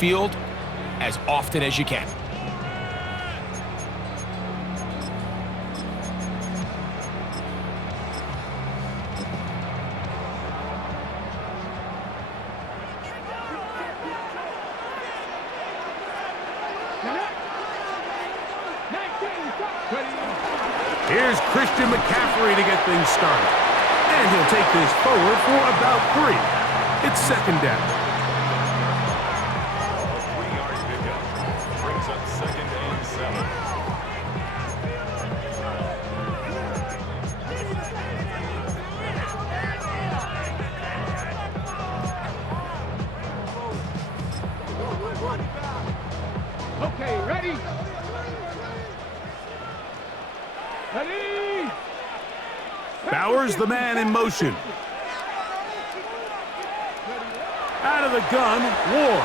field as often as you can. Here's Christian McCaffrey to get things started. And he'll take this forward for about 3. It's second down. 3-yard pickup. Brings up 2nd and 7. Okay, ready? Ready? Bowers, the man in motion. Out of the gun, Ward.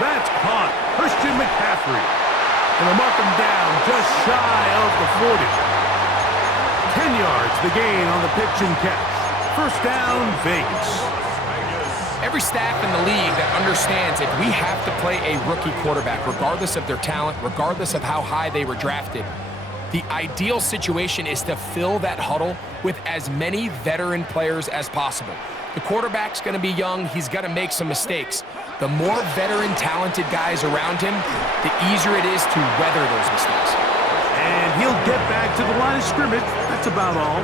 That's caught. Christian McCaffrey. And they'll mark him down just shy of the 40. 10 yards the gain on the pitch and catch. First down, Vegas. Every staff in the league that understands if we have to play a rookie quarterback, regardless of their talent, regardless of how high they were drafted, the ideal situation is to fill that huddle with as many veteran players as possible. The quarterback's going to be young. He's going to make some mistakes. The more veteran, talented guys around him, the easier it is to weather those mistakes. And he'll get back to the line of scrimmage. That's about all.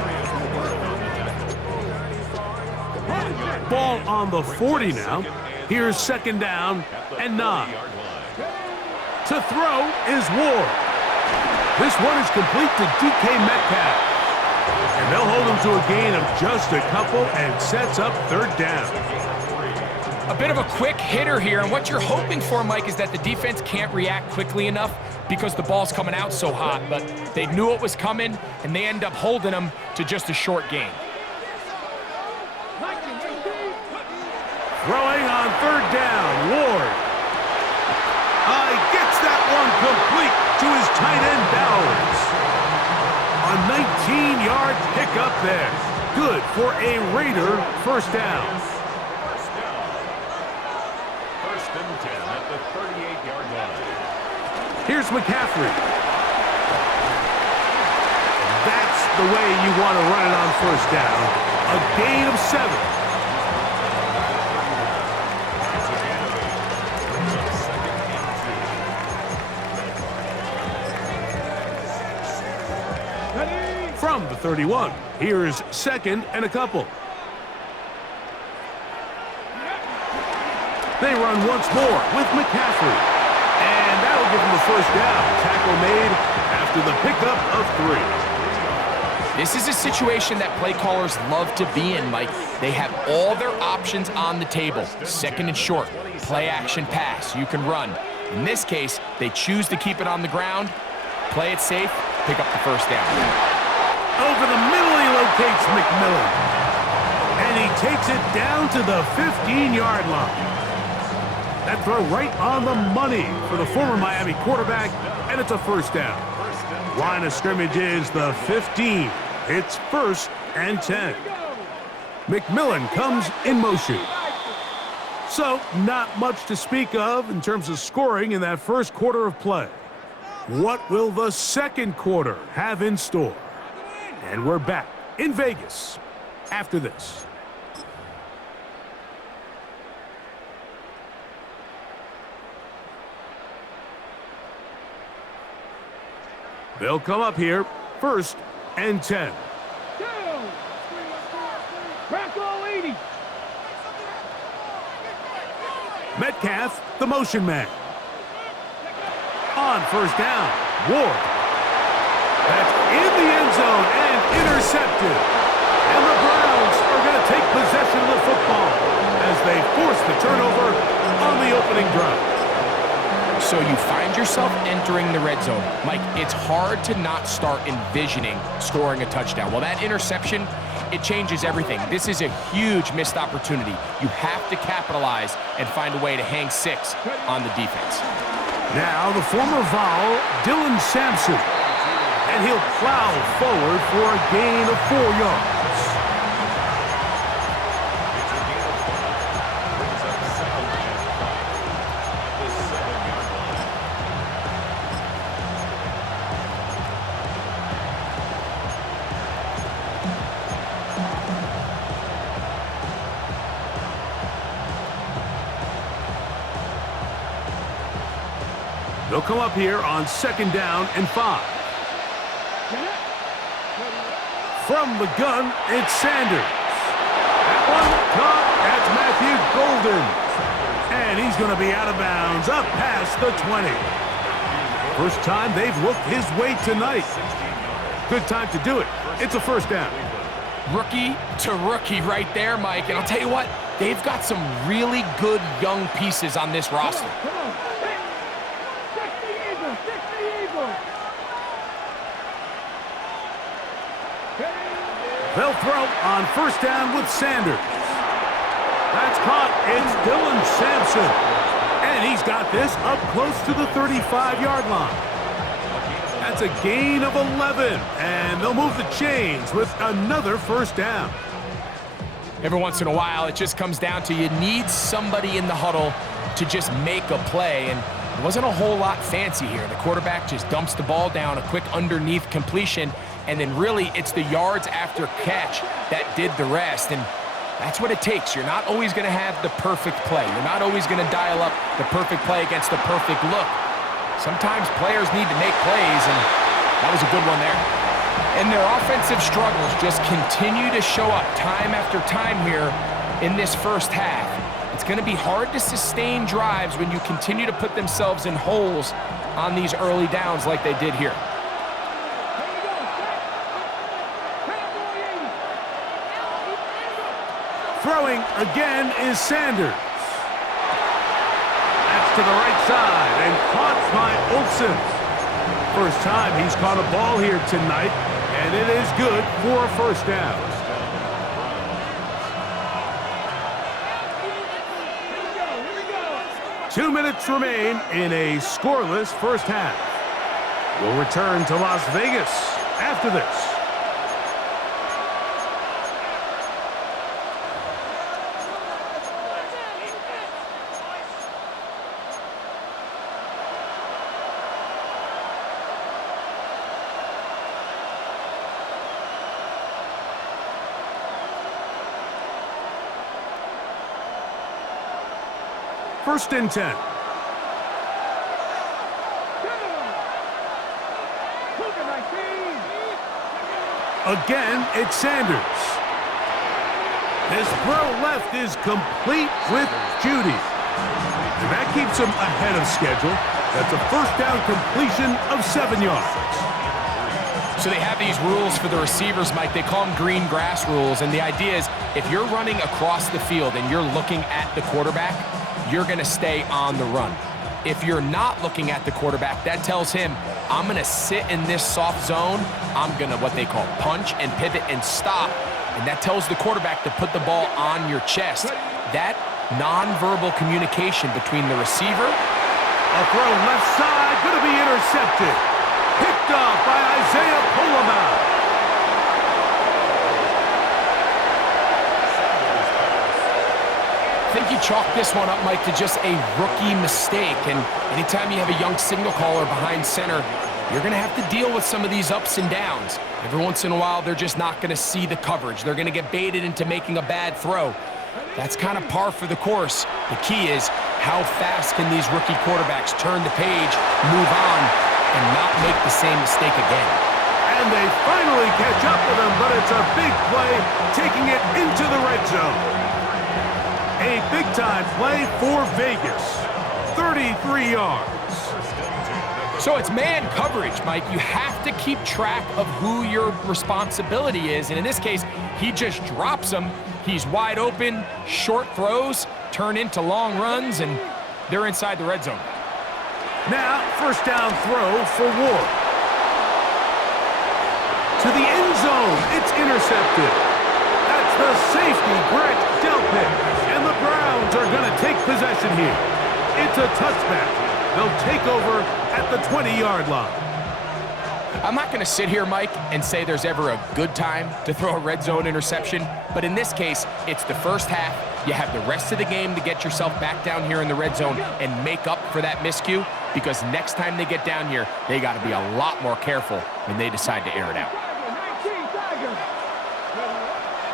Ball on the 40 now. Here's second down and 9. To throw is Ward. This one is complete to DK Metcalf. And they'll hold him to a gain of just a couple and sets up third down. A bit of a quick hitter here, and what you're hoping for, Mike, is that the defense can't react quickly enough because the ball's coming out so hot, but they knew it was coming, and they end up holding them to just a short gain. Throwing on third down, Ward. He gets that one complete to his tight end, Bowers. A 19-yard pickup there. Good for a Raider first down. First and 10 at the 38-yard line. Here's McCaffrey. That's the way you want to run it on first down. A gain of 7. From the 31, here's second and a couple. They run once more with McCaffrey. And that'll give them the first down. Tackle made after the pickup of 3. This is a situation that play callers love to be in, Mike. They have all their options on the table. Second and short, play action pass, you can run. In this case, they choose to keep it on the ground, play it safe, pick up the first down. Over the middle, he locates McMillan. And he takes it down to the 15-yard line. That throw right on the money for the former Miami quarterback, and it's a first down. Line of scrimmage is the 15. It's first and 10. McMillan comes in motion. So, not much to speak of in terms of scoring in that first quarter of play. What will the second quarter have in store? And we're back in Vegas after this. They'll come up here, first and 10. Crack all 80. Metcalf, the motion man. On first down, Ward. That's in the end zone and intercepted. And the Browns are going to take possession of the football as they force the turnover on the opening drive. So you find yourself entering the red zone. Mike, it's hard to not start envisioning scoring a touchdown. Well, that interception, it changes everything. This is a huge missed opportunity. You have to capitalize and find a way to hang 6 on the defense. Now the former Vol, Dylan Sampson. And he'll plow forward for a gain of 4 yards. They'll come up here on 2nd down and 5. From the gun, it's Sanders. That one caught. That's Matthew Golden. And he's going to be out of bounds up past the 20. First time they've looked his way tonight. Good time to do it. It's a 1st down. Rookie to rookie right there, Mike. And I'll tell you what, they've got some really good young pieces on this roster. Come on. Stick the eagle. Stick the eagle. They'll throw on 1st down with Sanders. That's caught. It's Dylan Sampson. And he's got this up close to the 35-yard line. That's a gain of 11. And they'll move the chains with another 1st down. Every once in a while, it just comes down to you need somebody in the huddle to just make a play. And it wasn't a whole lot fancy here. The quarterback just dumps the ball down, a quick underneath completion, and then really it's the yards after catch that did the rest. And that's what it takes. You're not always going to have the perfect play. You're not always going to dial up the perfect play against the perfect look. Sometimes players need to make plays, and that was a good one there. And their offensive struggles just continue to show up time after time here in this 1st half. It's going to be hard to sustain drives when you continue to put themselves in holes on these early downs like they did here. Throwing again is Sanders. That's to the right side and caught by Olsen. First time he's caught a ball here tonight, and it is good for a 1st down. Here we go. 2 minutes remain in a scoreless 1st half. We'll return to Las Vegas after this. First and 10. Again, it's Sanders. His throw left is complete with Judy. And that keeps him ahead of schedule. That's a 1st down completion of 7 yards. So they have these rules for the receivers, Mike. They call them green grass rules. And the idea is if you're running across the field and you're looking at the quarterback, you're going to stay on the run. If you're not looking at the quarterback, that tells him, I'm going to sit in this soft zone. I'm going to what they call punch and pivot and stop. And that tells the quarterback to put the ball on your chest. That nonverbal communication between the receiver. A throw left side, going to be intercepted. Picked off by Isaiah Pullman. I think you chalk this one up, Mike, to just a rookie mistake. And anytime you have a young signal caller behind center, you're going to have to deal with some of these ups and downs. Every once in a while, they're just not going to see the coverage. They're going to get baited into making a bad throw. That's kind of par for the course. The key is how fast can these rookie quarterbacks turn the page, move on, and not make the same mistake again. And they finally catch up with him, but it's a big play, taking it into the red zone. A big-time play for Vegas. 33 yards. So it's man coverage, Mike. You have to keep track of who your responsibility is. And in this case, he just drops him. He's wide open. Short throws turn into long runs, and they're inside the red zone. Now, 1st down throw for Ward. To the end zone. It's intercepted. That's the safety, Brett Delpit. And the Browns are going to take possession here. It's a touchback. They'll take over at the 20-yard line. I'm not going to sit here, Mike, and say there's ever a good time to throw a red zone interception, but in this case, it's the 1st half. You have the rest of the game to get yourself back down here in the red zone and make up for that miscue, because next time they get down here, they got to be a lot more careful when they decide to air it out.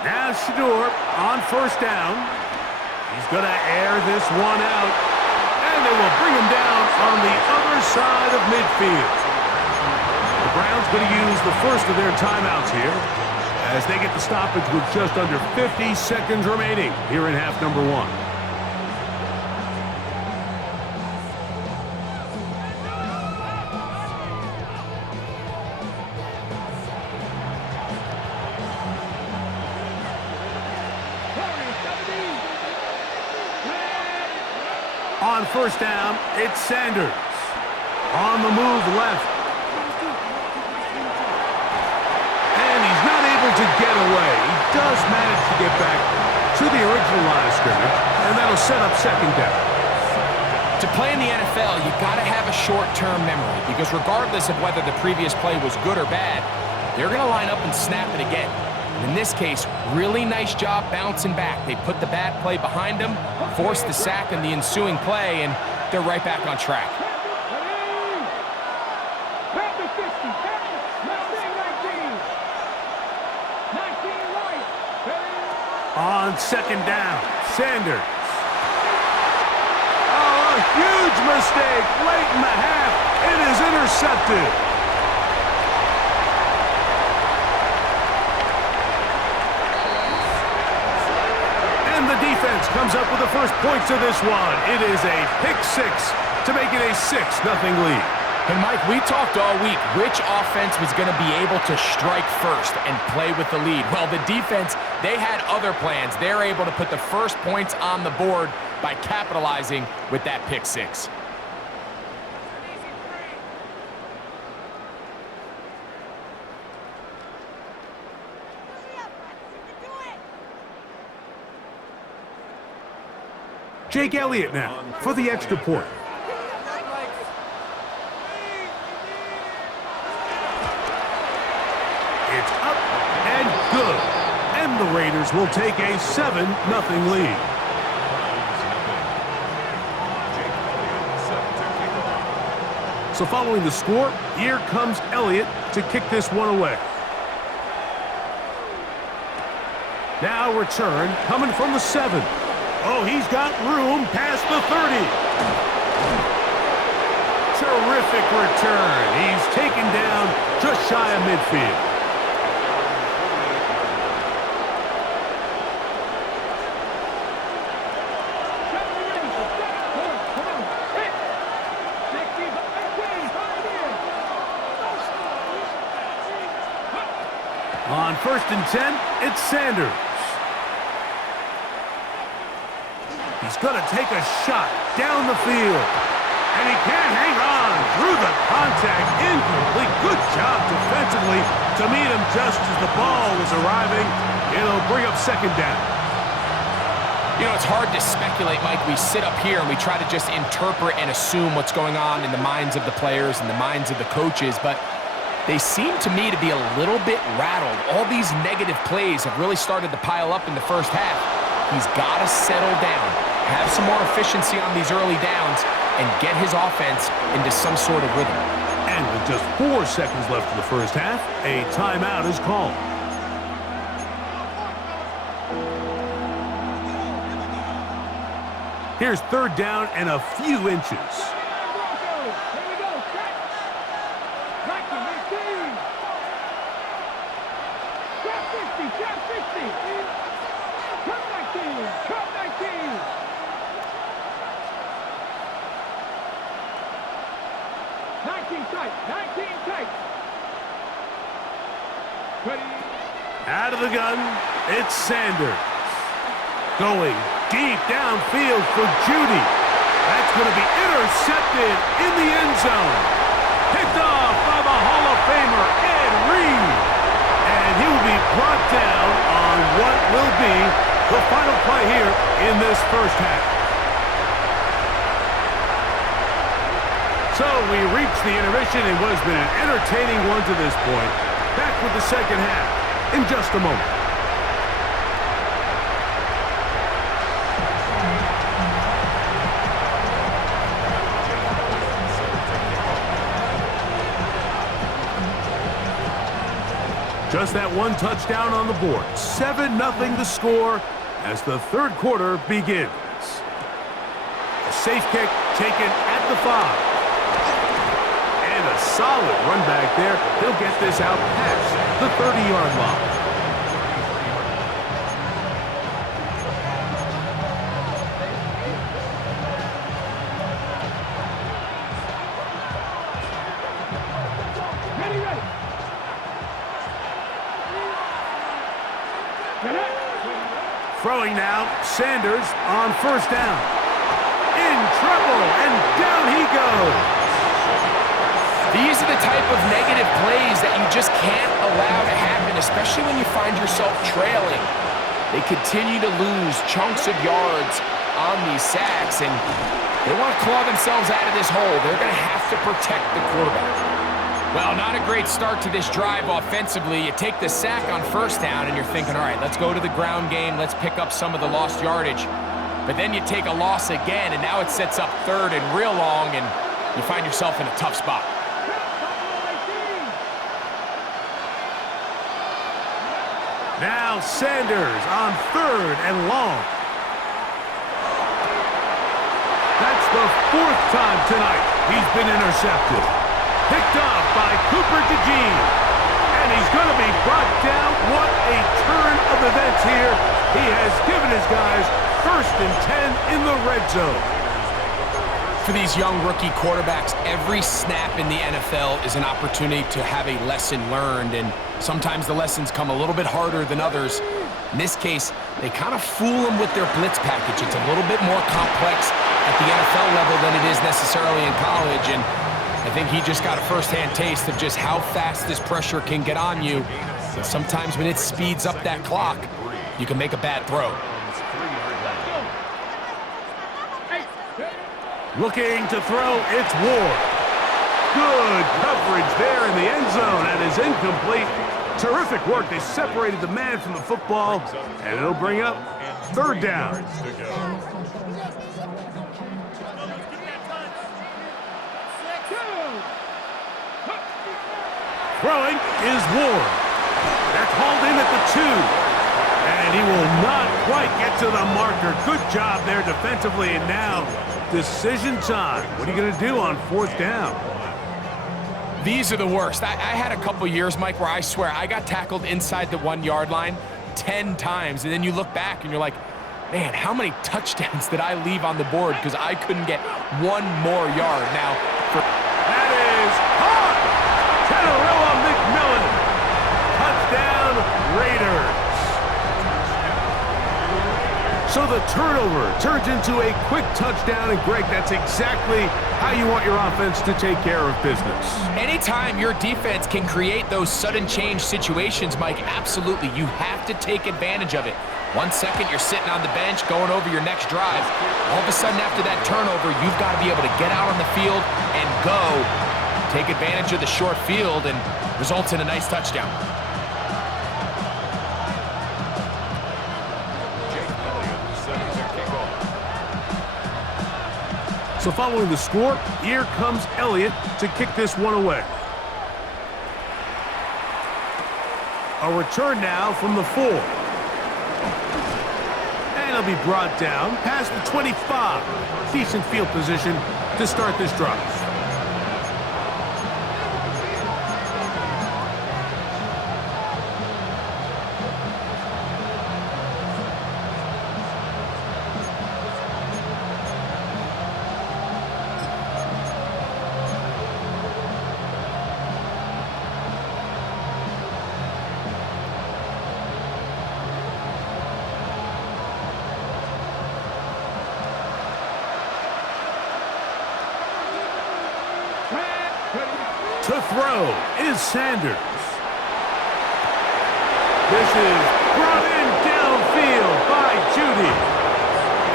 Now Shador on 1st down. He's going to air this one out. And they will bring him down on the other side of midfield. The Browns going to use the first of their timeouts here as they get the stoppage with just under 50 seconds remaining here in half number one. On first down, it's Sanders. On the move left. And he's not able to get away. He does manage to get back to the original line of scrimmage, and that'll set up second down. To play in the NFL, you got to have a short-term memory because regardless of whether the previous play was good or bad, they're going to line up and snap it again. In this case, really nice job bouncing back. They put the bad play behind them, forced the sack in the ensuing play, and they're right back on track. On second down, Sanders. Oh, a huge mistake late in the half. It is intercepted. The defense comes up with the first points of this one. It is a pick six to make it a 6-0 lead. And Mike, we talked all week which offense was going to be able to strike first and play with the lead. Well, the defense, they had other plans. They're able to put the first points on the board by capitalizing with that pick six. Jake Elliott now for the extra point. It's up and good. And the Raiders will take a 7-0 lead. So following the score, here comes Elliott to kick this one away. Now return coming from the 7. Oh, he's got room past the 30. Terrific return. He's taken down just shy of midfield. On 1st and 10, it's Sanders. He's going to take a shot down the field. And he can't hang on through the contact. Incomplete. Good job defensively to meet him just as the ball was arriving. It'll bring up second down. You know, it's hard to speculate, Mike. We sit up here and we try to just interpret and assume what's going on in the minds of the players and the minds of the coaches, but they seem to me to be a little bit rattled. All these negative plays have really started to pile up in the first half. He's got to settle down, have some more efficiency on these early downs, and get his offense into some sort of rhythm. And with just 4 seconds left in the first half, a timeout is called. Here's 3rd down and a few inches. Out of the gun, it's Sanders. Going deep downfield for Judy. That's going to be intercepted in the end zone. Picked off by the Hall of Famer, Ed Reed. And he will be brought down on what will be the final play here in this first half. So we reach the intermission in what has been an entertaining one to this point. Back with the second half in just a moment. Just that one touchdown on the board. 7-0 the score as the 3rd quarter begins. A safe kick taken at the 5. And a solid run back there. He'll get this out past the 30-yard line. Throwing now, Sanders on first down. In trouble, and down he goes. These are the type of negative plays that you just can't allow to happen, especially when you find yourself trailing. They continue to lose chunks of yards on these sacks, and they want to claw themselves out of this hole. They're going to have to protect the quarterback. Well, not a great start to this drive offensively. You take the sack on first down, and you're thinking, all right, let's go to the ground game. Let's pick up some of the lost yardage. But then you take a loss again, and now it sets up third and real long, and you find yourself in a tough spot. Now Sanders on third and long. That's the 4th time tonight he's been intercepted. Picked off by Cooper DeJean. And he's going to be brought down. What a turn of events here. He has given his guys 1st and 10 in the red zone. For these young rookie quarterbacks, every snap in the NFL is an opportunity to have a lesson learned, and sometimes the lessons come a little bit harder than others. In this case, they kind of fool them with their blitz package. It's a little bit more complex at the NFL level than it is necessarily in college, and I think he just got a first-hand taste of just how fast this pressure can get on you. And sometimes when it speeds up that clock, you can make a bad throw. Looking to throw, it's Ward. Good coverage there in the end zone, and is incomplete. Terrific work. They separated the man from the football, and it'll bring up 3rd down. Throwing is Ward. That's hauled in at the 2. And he will not quite get to the marker. Good job there defensively, and now decision time. What are you going to do on 4th down? These are the worst. I had a couple years, Mike, where I swear I got tackled inside the 1-yard line 10 times, and then you look back and you're like, man, how many touchdowns did I leave on the board because I couldn't get one more yard? Now, that is hot! Tenorilla McMillan. Touchdown, Raiders. So the turnover turns into a quick touchdown, and Greg, that's exactly how you want your offense to take care of business. Anytime your defense can create those sudden change situations, Mike, absolutely, you have to take advantage of it. 1 second, you're sitting on the bench going over your next drive. All of a sudden, after that turnover, you've got to be able to get out on the field and go. Take advantage of the short field, and results in a nice touchdown. So following the score, here comes Elliott to kick this one away. A return now from the 4. And he'll be brought down past the 25. Decent field position to start this drive. To throw is Sanders. This is brought in downfield by Judy.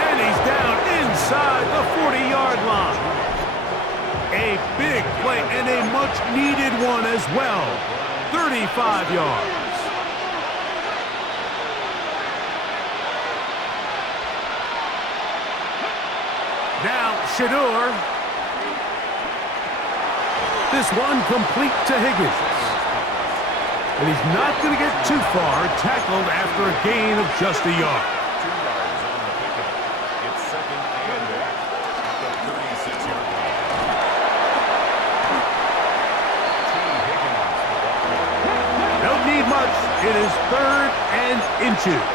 And he's down inside the 40-yard line. A big play and a much-needed one as well. 35 yards. Now Shador. This one complete to Higgins. And he's not going to get too far, tackled after a gain of just a yard. 2 yards on the pickup. It's 2nd and 8. It is 3rd and inches.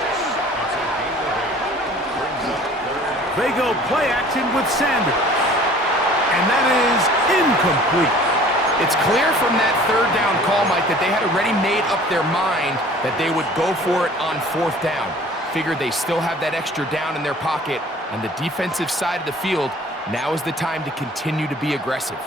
They go play action with Sanders. And that is incomplete. It's clear from that 3rd down call, Mike, that they had already made up their mind that they would go for it on 4th down. Figured they still have that extra down in their pocket on the defensive side of the field. Now is the time to continue to be aggressive.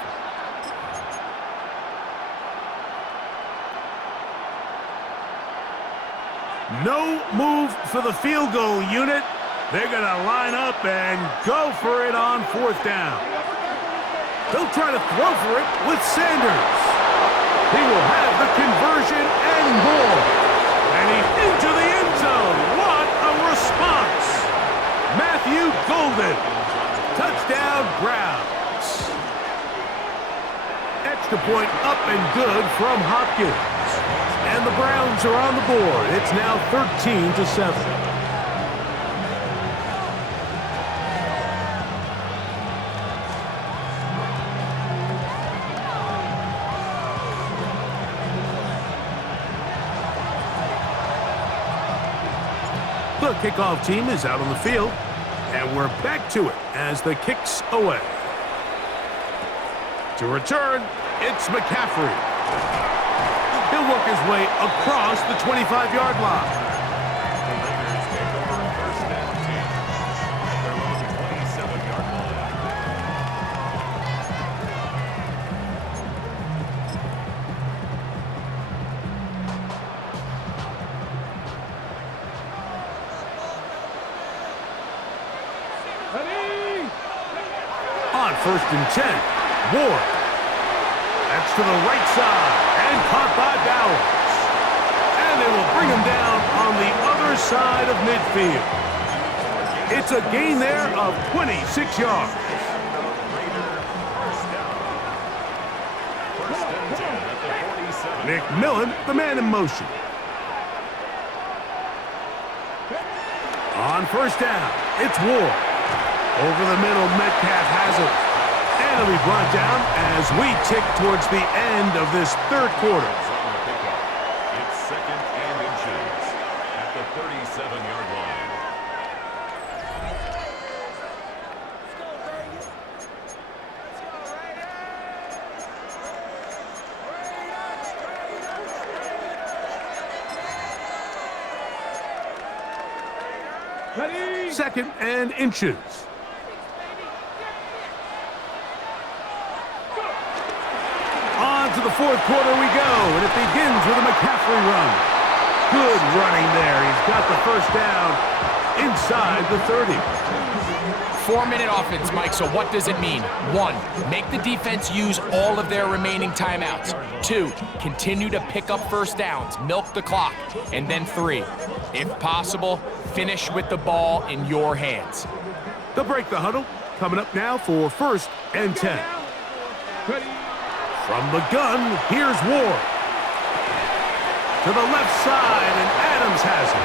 No move for the field goal unit. They're going to line up and go for it on 4th down. They'll try to throw for it with Sanders. He will have the conversion and more. And he's into the end zone. What a response. Matthew Golden. Touchdown, Browns. Extra point up and good from Hopkins. And the Browns are on the board. It's now 13-7. The kickoff team is out on the field, and we're back to it as the kick's away. To return, it's McCaffrey. He'll work his way across the 25-yard line. The Raiders take over 1st and 10 at their own 27-yard line. On 1st and 10, Ward. That's to the right side and caught by Bowers. And they will bring him down on the other side of midfield. It's a gain there of 26 yards. First and 10 at the 47. McMillan, the man in motion. On 1st down, it's Ward. Over the middle, Metcalf has it. And it'll be brought down as we tick towards the end of this 3rd quarter. It's 2nd and inches at the 37-yard line. Ready? 2nd and inches. On to the 4th quarter we go, and it begins with a McCaffrey run. Good running there. He's got the 1st down inside the 30. 4-minute offense, Mike, so what does it mean? 1, make the defense use all of their remaining timeouts. 2, continue to pick up 1st downs, milk the clock. And then 3, if possible, finish with the ball in your hands. They'll break the huddle. Coming up now for 1st and 10. Ready? From the gun, here's Ward. To the left side, and Adams has it.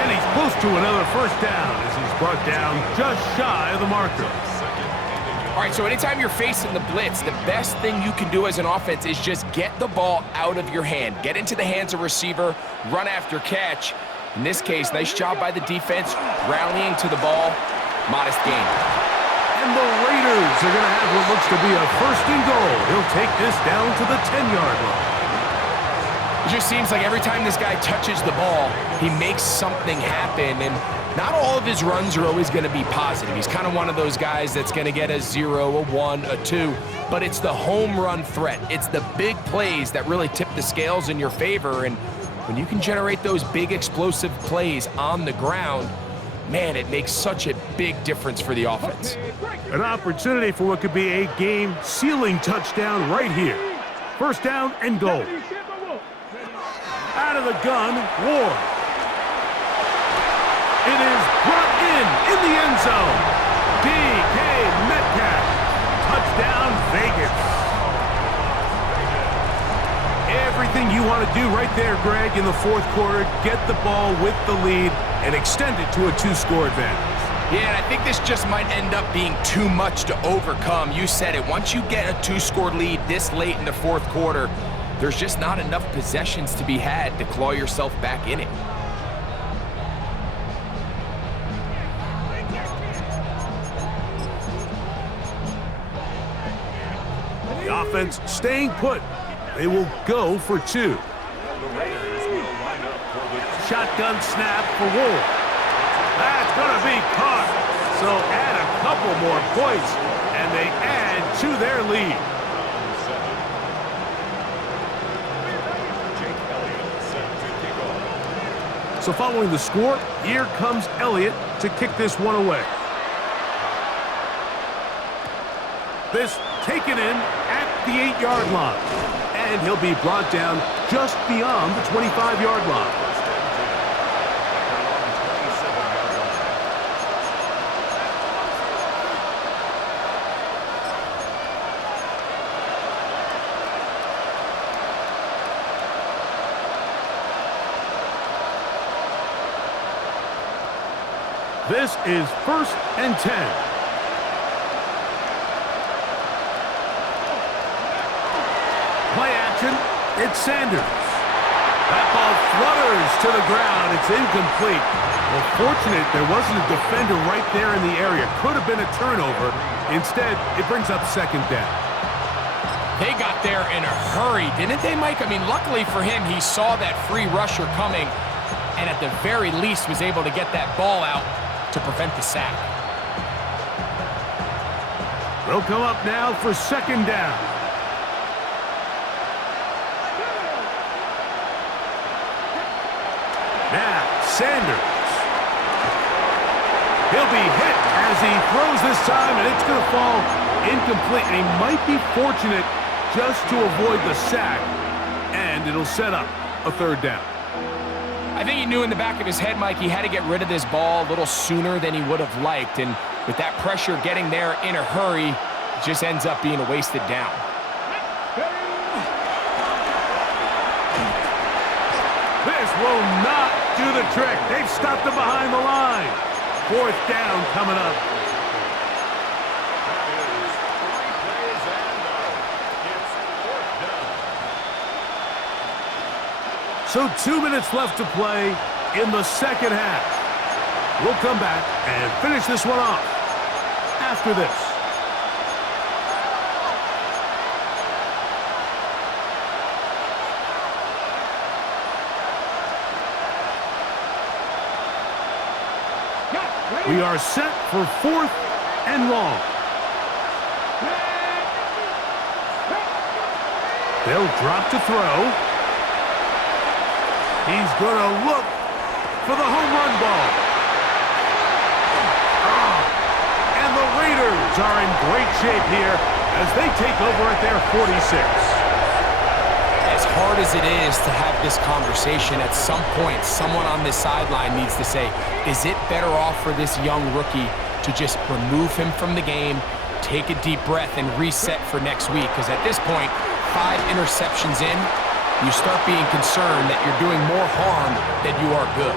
And he's close to another 1st down as he's brought down just shy of the marker. All right, so anytime you're facing the blitz, the best thing you can do as an offense is just get the ball out of your hand. Get into the hands of receiver, run after catch. In this case, nice job by the defense, rallying to the ball. Modest gain. And the Raiders are going to have what looks to be a 1st and goal. He'll take this down to the 10-yard line. It just seems like every time this guy touches the ball, he makes something happen. And not all of his runs are always going to be positive. He's kind of one of those guys that's going to get a 0, a 1, a 2. But it's the home run threat. It's the big plays that really tip the scales in your favor. And when you can generate those big explosive plays on the ground, man, it makes such a big difference for the offense. An opportunity for what could be a game-sealing touchdown right here. 1st down and goal. Out of the gun, Ward. It is brought in the end zone. DK Metcalf. Touchdown, Vegas. Everything you want to do right there, Greg, in the 4th quarter. Get the ball with the lead and extend it to a 2-score advantage. Yeah, and I think this just might end up being too much to overcome. You said it. Once you get a 2-score lead this late in the 4th quarter, there's just not enough possessions to be had to claw yourself back in it. The offense staying put. They will go for 2. The Raiders will line up for the Shotgun snap for Wolf. That's going to be caught. So add a couple more points, and they add to their lead. Jake Elliott set to kick off. So following the score, here comes Elliott to kick this one away. This taken in at the 8-yard line. And he'll be brought down just beyond the 25-yard line. This is 1st and 10. Play action. It's Sanders. That ball flutters to the ground. It's incomplete. Well, fortunate there wasn't a defender right there in the area. Could have been a turnover. Instead, it brings up 2nd down. They got there in a hurry, didn't they, Mike? I mean, luckily for him, he saw that free rusher coming and at the very least was able to get that ball out to prevent the sack. They'll come up now for 2nd down. Now, Sanders. He'll be hit as he throws this time, and it's going to fall incomplete. And he might be fortunate just to avoid the sack, and it'll set up a 3rd down. I think he knew in the back of his head, Mike, he had to get rid of this ball a little sooner than he would have liked. And with that pressure getting there in a hurry, it just ends up being a wasted down. This will not do the trick. They've stopped him behind the line. 4th down coming up. That is 3 plays and it's 4th down. So 2 minutes left to play in the 2nd half. We'll come back and finish this one off after this. We are set for 4th and long. They'll drop to throw. He's going to look for the home run ball. Oh, and the Raiders are in great shape here as they take over at their 46. As hard as it is to have this conversation, at some point, someone on this sideline needs to say, is it better off for this young rookie to just remove him from the game, take a deep breath, and reset for next week? Because at this point, 5 interceptions in, you start being concerned that you're doing more harm than you are good.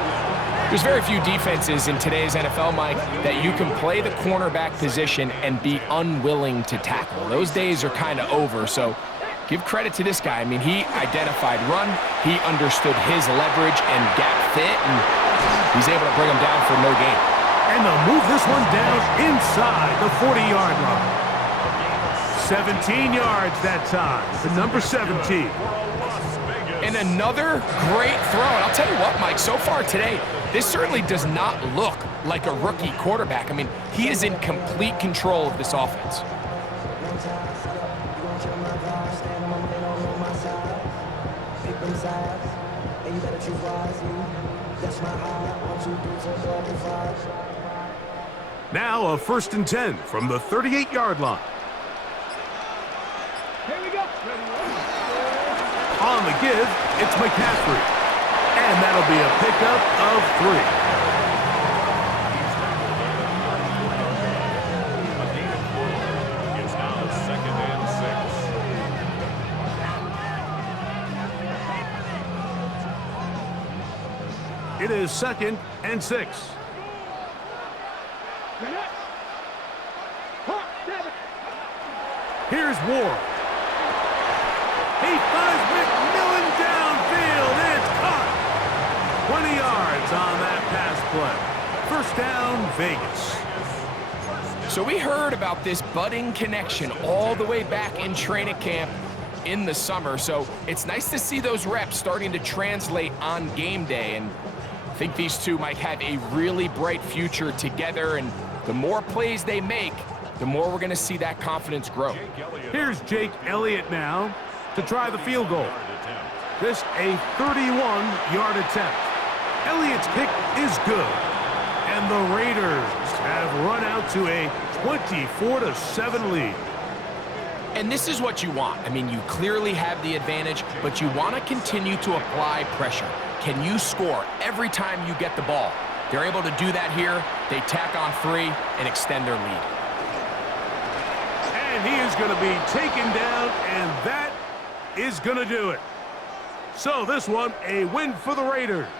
There's very few defenses in today's NFL, Mike, that you can play the cornerback position and be unwilling to tackle. Those days are kind of over, so give credit to this guy. I mean, he identified run, he understood his leverage and gap fit, and he's able to bring him down for no gain. And they'll move this one down inside the 40-yard line. 17 yards that time to number 17. And another great throw. And I'll tell you what, Mike, so far today, this certainly does not look like a rookie quarterback. I mean, he is in complete control of this offense. Now a 1st and 10 from the 38-yard line. Here we go. On the give, it's McCaffrey. And that'll be a pickup of 3. It's now 2nd and 6. It is 2nd and 6. Here's Ward. He finds McMillan. play. First down, Vegas. So we heard about this budding connection all the way back in training camp in the summer. So it's nice to see those reps starting to translate on game day. And I think these two might have a really bright future together. And the more plays they make, the more we're going to see that confidence grow. Here's Jake Elliott now to try the field goal. This a 31-yard attempt. Elliott's kick is good. And the Raiders have run out to a 24-7 lead. And this is what you want. I mean, you clearly have the advantage, but you want to continue to apply pressure. Can you score every time you get the ball? They're able to do that here. They tack on 3 and extend their lead. And he is going to be taken down, and that is going to do it. So this one, a win for the Raiders.